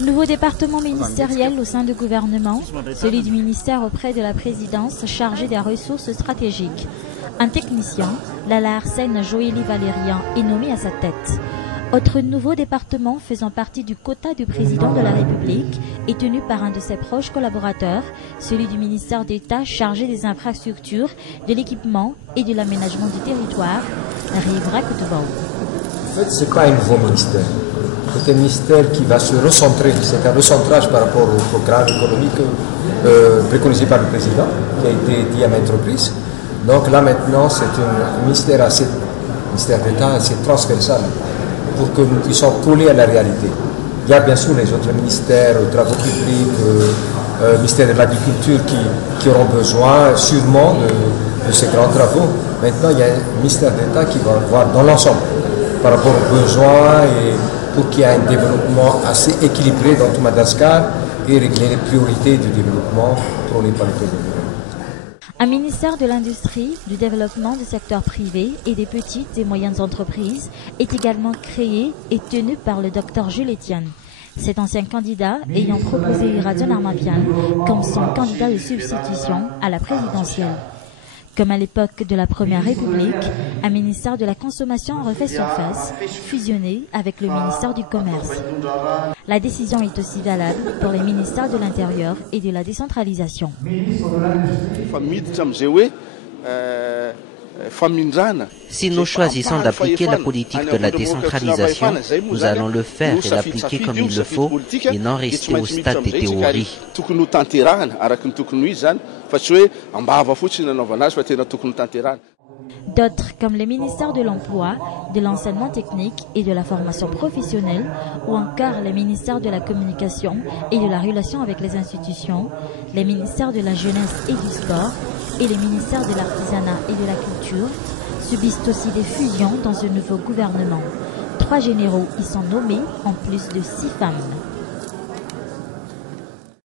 Nouveau département ministériel au sein du gouvernement, celui du ministère auprès de la présidence chargé des ressources stratégiques. Un technicien, Lala Arsène Joélie Valérien, est nommé à sa tête. Autre nouveau département faisant partie du quota du président de la République est tenu par un de ses proches collaborateurs, celui du ministère d'État chargé des infrastructures, de l'équipement et de l'aménagement du territoire, Rivra Koutoubaou. En fait, ce n'est pas un nouveau ministère. C'est un ministère qui va se recentrer, c'est un recentrage par rapport au programme économique préconisé par le président, qui a été dit à maintes reprises. Donc là maintenant, c'est un ministère d'État assez transversal pour que nous puissions coller à la réalité. Il y a bien sûr les autres ministères, travaux publics, ministère de l'Agriculture qui auront besoin sûrement de ces grands travaux. Maintenant, il y a un ministère d'État qui va voir dans l'ensemble par rapport aux besoins et pour qu'il y ait un développement assez équilibré dans tout Madagascar et régler les priorités du développement prônées par le président. Un ministère de l'Industrie, du développement du secteur privé et des petites et moyennes entreprises est également créé et tenu par le Dr Jules Etienne. Cet ancien candidat ayant proposé Iradjon Armapian comme son candidat de substitution à la présidentielle. Comme à l'époque de la Première République, un ministère de la Consommation refait surface, fusionné avec le ministère du Commerce. La décision est aussi valable pour les ministères de l'Intérieur et de la décentralisation. Si nous choisissons d'appliquer la politique de la décentralisation, nous allons le faire et l'appliquer comme il le faut et non rester au stade des théories. D'autres, comme les ministères de l'Emploi, de l'enseignement technique et de la formation professionnelle, ou encore les ministères de la Communication et de la relation avec les institutions, les ministères de la Jeunesse et du Sport, et les ministères de l'Artisanat et de la Culture, subissent aussi des fusions dans ce nouveau gouvernement. 3 généraux y sont nommés, en plus de 6 femmes.